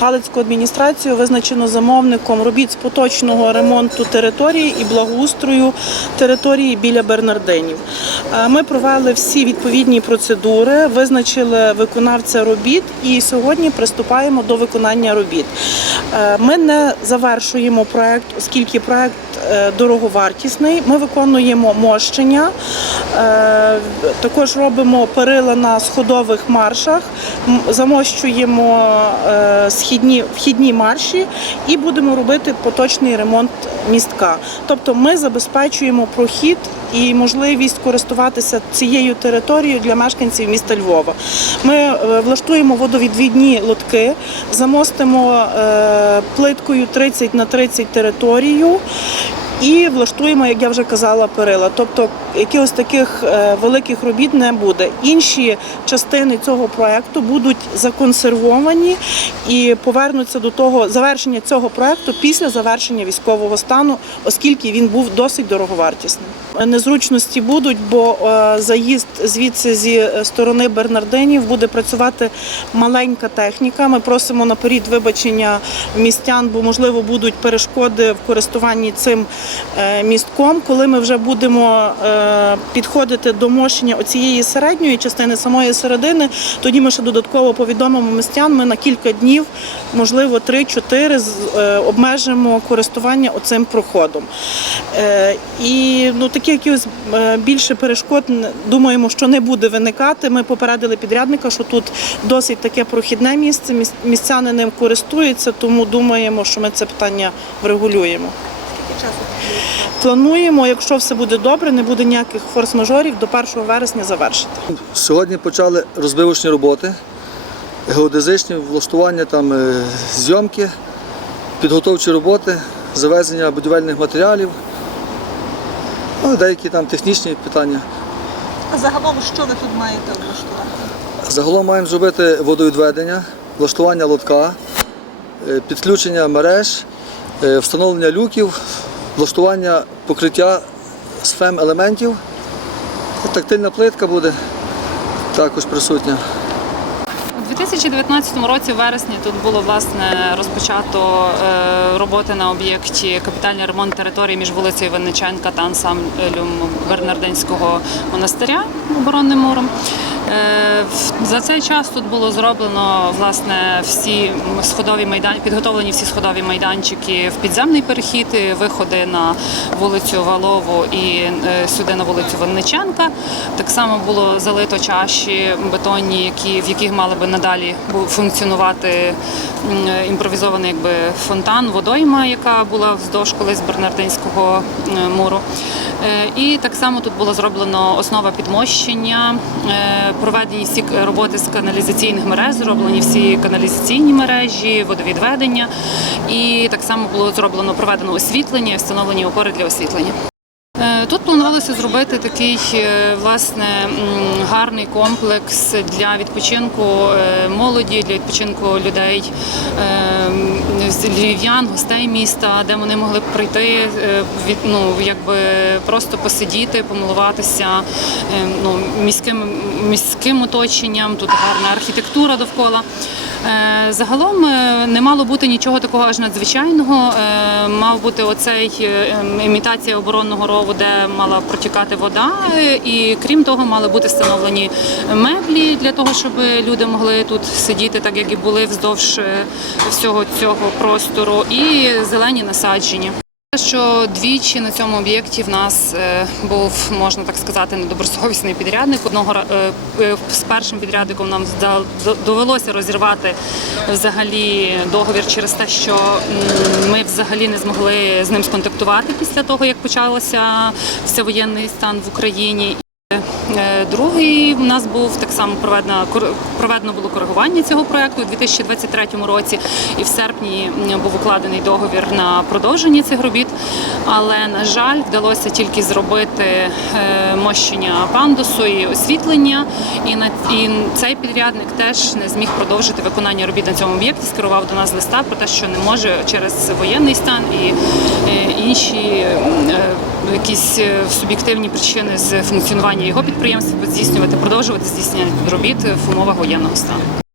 Галицьку адміністрацію визначено замовником робіт з поточного ремонту території і благоустрою території біля Бернардинів. Е, Ми провели всі відповідні процедури, визначили виконавця робіт і сьогодні приступаємо до виконання робіт. Е, Ми не завершуємо проект, оскільки проект дороговартісний. Ми виконуємо мощення, е, також робимо перила на сходових маршах, замощуємо е, східні вхідні марші і будемо робити поточний ремонт містка. Тобто ми забезпечуємо прохід і можливість користуватися цією територією для мешканців міста Львова. Ми е, влаштуємо водовідвідні лотки, замостимо е, плиткою 30 на 30 територію. І влаштуємо, як я вже казала, перила. Тобто якихось таких е, великих робіт не буде. Інші частини цього проекту будуть законсервовані і повернуться до того завершення цього проекту після завершення військового стану, оскільки він був досить дороговартісним. Незручності будуть, бо е, заїзд звідси зі сторони Бернардинів буде працювати маленька техніка. Ми просимо наперед вибачення містян, бо можливо будуть перешкоди в користуванні цим містком. Коли ми вже будемо е, підходити до мощення оцієї середньої частини, самої середини, тоді ми ще додатково повідомимо містян. Ми на кілька днів, можливо, 3-4 з- е, обмежимо користування оцим проходом. Е, І ну такі якісь е, більше перешкод думаємо, що не буде виникати. Ми попередили підрядника, що тут досить таке прохідне місце. міс- Містяни ним користуються, тому думаємо, що ми це питання врегулюємо. Плануємо, якщо все буде добре, не буде ніяких форс-мажорів, до 1 вересня завершити. Сьогодні почали розбивочні роботи, геодезичні, влаштування там е, зйомки, підготовчі роботи, завезення будівельних матеріалів, ну, деякі там технічні питання. А загалом, що ви тут маєте облаштувати? Загалом маємо зробити водовідведення, влаштування лотка, е, підключення мереж, е, встановлення люків, влаштування покриття сфем елементів. Тактильна плитка буде також присутня. У 2019 році, в вересні, тут було власне розпочато е, роботи на об'єкті капітальний ремонт території між вулицею Винниченка та ансамблем Бернардинського монастиря оборонним муром. Е, За цей час тут було зроблено власне всі сходові майдан, підготовлені всі сходові майданчики в підземний перехід, виходи на вулицю Валову і е, сюди на вулицю Винниченка. Так само було залито чаші бетонні, які в яких мали би надалі функціонувати е, імпровізований якби фонтан, водойма, яка була вздовж колись Бернардинського муру. Е, І так само тут було зроблено основа підмощення, е, проведені всі роботи з каналізаційних мереж, зроблені всі каналізаційні мережі, водовідведення. І так само було зроблено проведено освітлення, встановлені опори для освітлення. Е, Тут планувалося зробити такий е, власне гарний комплекс для відпочинку е, молоді, для відпочинку людей з львів'ян, гостей міста, де вони могли б прийти, ну якби просто посидіти, помилуватися ну, міським міським оточенням. Тут гарна архітектура довкола. Е, Загалом е, не мало бути нічого такого аж надзвичайного. Е, Мав бути оцей ем, імітація оборонного рову, де мала протікати вода. І крім того, мали бути встановлені меблі для того, щоб люди могли тут сидіти, так як і були вздовж всього цього простору, і зелені насадження. Що двічі на цьому об'єкті в нас е, був, можна так сказати, недобросовісний підрядник. Одного е, е, з першим підрядником нам довелося розірвати взагалі договір через те, що ми взагалі не змогли з ним сконтактувати після того, як почався всевоєнний стан в Україні. Е, Другий у нас був так само проведено, проведено було коригування цього проекту у 2023 році, і в серпні був укладений договір на продовження цих робіт. Але на жаль, вдалося тільки зробити е, мощення пандусу і освітлення. І на і цей підрядник теж не зміг продовжити виконання робіт на цьому об'єкті. Скерував до нас листа про те, що не може через воєнний стан і е, інші якісь суб'єктивні причини з функціонування його підприємства здійснювати, продовжувати здійснення робіт в умовах воєнного стану.